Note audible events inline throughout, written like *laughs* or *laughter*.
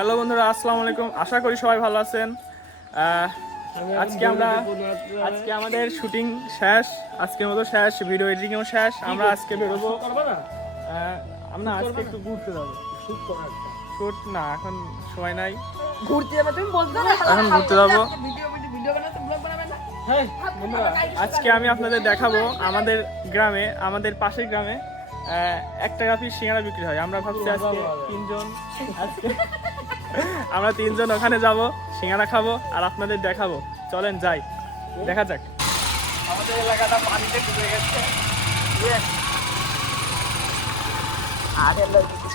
Hello বন্ধুরা আসসালামু আলাইকুম। আশা করি সবাই ভালো আছেন। আজকে আমরা আজকে আমাদের শুটিং শেষ আজকের মতো শেষ ভিডিও এডিটিংও শেষ। আমরা আজকে বেরোবো। আমরা আজকে একটু ঘুরতে যাব। শুট না এখন সময় নাই। ঘুরতে যাবে তুমি বলতে না এখন ঘুরতে যাব। ভিডিও ভিডিও বানাতে ব্লগ বানাবে না? বন্ধুরা আজকে আমি আপনাদের দেখাবো আমাদের গ্রামে আমাদের পাশের গ্রামে আহ, এক টাকা পিস সিঙ্গারা বিক্রি হয়। আমরা ভাবছি আজকে তিনজন আজকে আমরা তিনজন ওখানে যাব সিঙ্গারা খাব আর আপনাদের দেখাবো চলেন যাই দেখা যাক আমাদের এলাকাটা পানিতে ডুবে গেছে আরে কিছু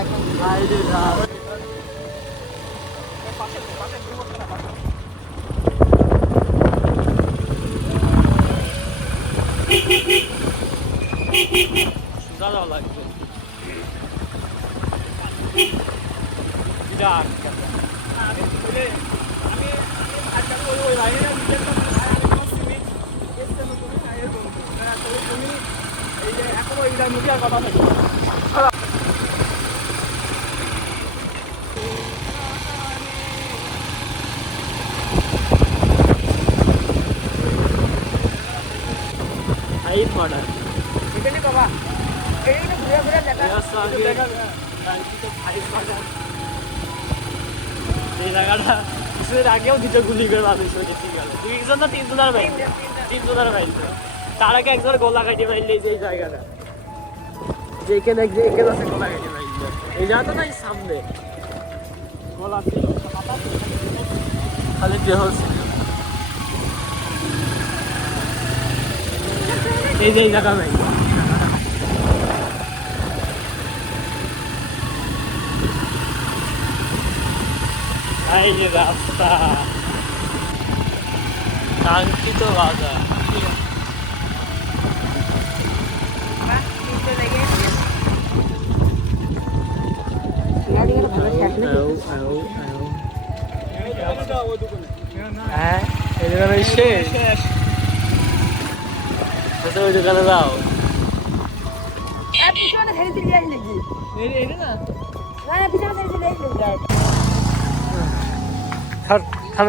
তো আসলে তুমি এই যে এখনও এইটার মুখে আর কথা থাকে। হাই অর্ডার এই জায়গাটা কিছুদিন আগেও দুটো গুলি করে বাঁধিস দুইজন না তিনজনের বাইল তিনজনের বাইল তার আগে একজন গোলা কাটি বাইলে যে জায়গাটা। যেখানে যেখানে আছে গোলা কাটি বাইল এই জায়গাটা না সামনে। গোলা খালি দেহ এই যে এই জায়গা নাই এই যে রাস্তা। কাঙ্ক্ষিত বাজার। হ্যাঁ শেষ।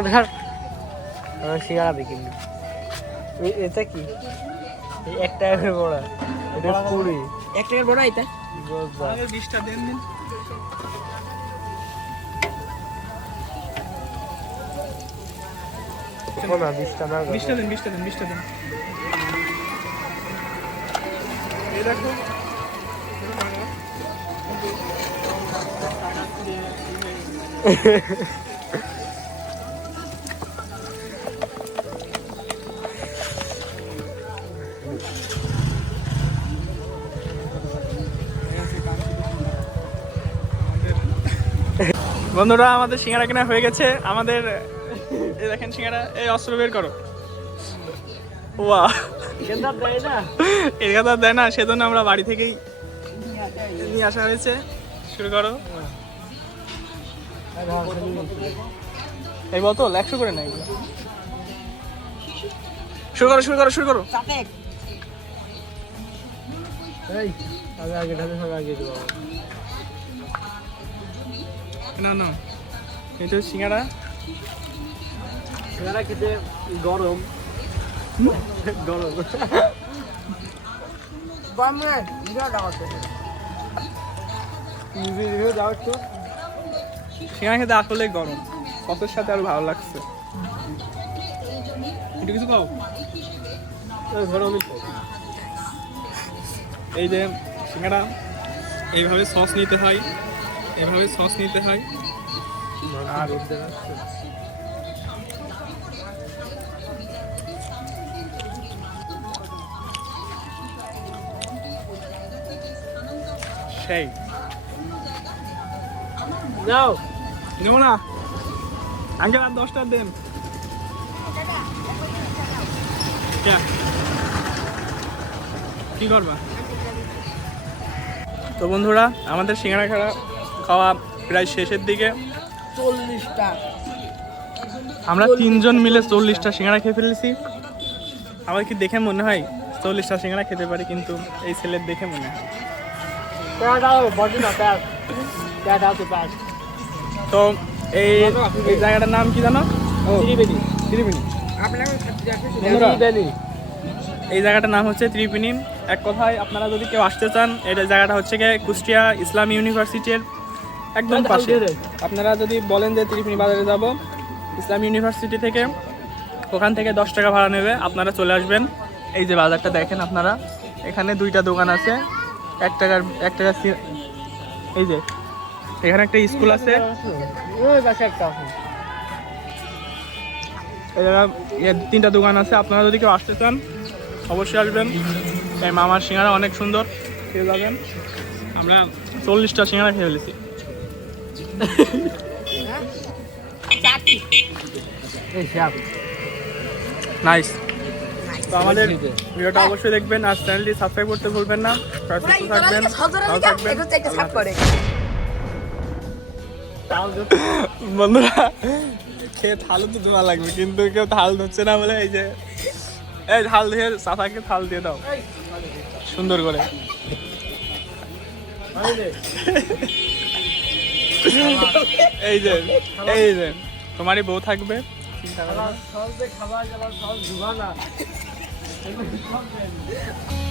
খার সিঙ্গারা বিকিনি এটা কি? এই এক টাকার বড়া। এটা পুরি এক টাকার বড় এটা? বিশটা দেন দিন না বিশটা না বিশটা দিন বিশটা দিন বিশটা দিন। বন্ধুরা আমাদের সিঙ্গারা কেনা হয়ে গেছে। আমাদের দেখেন সিঙ্গারা এই অস্ত্র বের করো। ওয়া কথা দেয় না সেজন্য আমরা বাড়ি থেকেই নিয়ে আসা হয়েছে। শুরু করো। এই বোতল একশো করে নাই শুরু করো শুরু করো শুরু করো। না না এটা সিঙ্গারা। সিঙ্গারা খেতে গরম। গরম। গরম খেতে আসলে গরম সসের সাথে আরও ভালো লাগছে একটু কিছু এই যে সিঙ্গারা এইভাবে সস নিতে হয় এইভাবে সস নিতে হয় আর সেই নাও নেব না আঙ্কেল আর দশটা দেন। কি? করবা? তো বন্ধুরা আমাদের সিঙ্গারা খাওয়া খাওয়া প্রায় শেষের দিকে। চল্লিশটা। আমরা তিনজন মিলে চল্লিশটা সিঙ্গারা খেয়ে ফেলেছি। আমার কি দেখে মনে হয়? চল্লিশটা সিঙ্গারা খেতে পারি কিন্তু এই ছেলের দেখে মনে হয়। প্যাট আও বডি না প্যাট প্যাট আছে প্যাট তো এই এই জায়গাটার নাম কি জানো? ত্রিবেণী। ত্রিবেণী। ত্রিবেণী। এই জায়গাটার নাম হচ্ছে ত্রিপিনি এক কথায় আপনারা যদি কেউ আসতে চান এটা জায়গাটা হচ্ছে গিয়ে কুষ্টিয়া ইসলাম ইউনিভার্সিটির একদম পাশে। আপনারা যদি বলেন যে ত্রিপিনি বাজারে যাব ইসলাম ইউনিভার্সিটি থেকে ওখান থেকে দশ টাকা ভাড়া নেবে আপনারা চলে আসবেন। এই যে বাজারটা দেখেন আপনারা এখানে দুইটা দোকান আছে। এক টাকার এক টাকার এই যে এখানে একটা স্কুল আছে। তিনটা দোকান আছে। আপনারা যদি কেউ আসতে চান অবশ্যই আসবেন। এই মামার সিঙ্গারা অনেক সুন্দর খেয়ে যাবেন। আমরা চল্লিশটা সিঙ্গারা খেয়ে ফেলেছি। নাইস তো আমাদের ভিডিওটা অবশ্যই দেখবেন আর চ্যানেলটি সাবস্ক্রাইব করতে ভুলবেন না। সুস্থ থাকবেন ভালো থাকবেন। বন্ধুরা খেয়ে থালও তো দেওয়া লাগবে কিন্তু কেউ থাল ধরছে না বলে এই যে এই থাল দিয়ে সাফাকে থাল দিয়ে দাও। সুন্দর করে। এই যে এই যে তোমারই বউ থাকবে। চিন্তা করো সহজে খাবার গেলাম সহজ ধুবা না। 잘못했어. *laughs*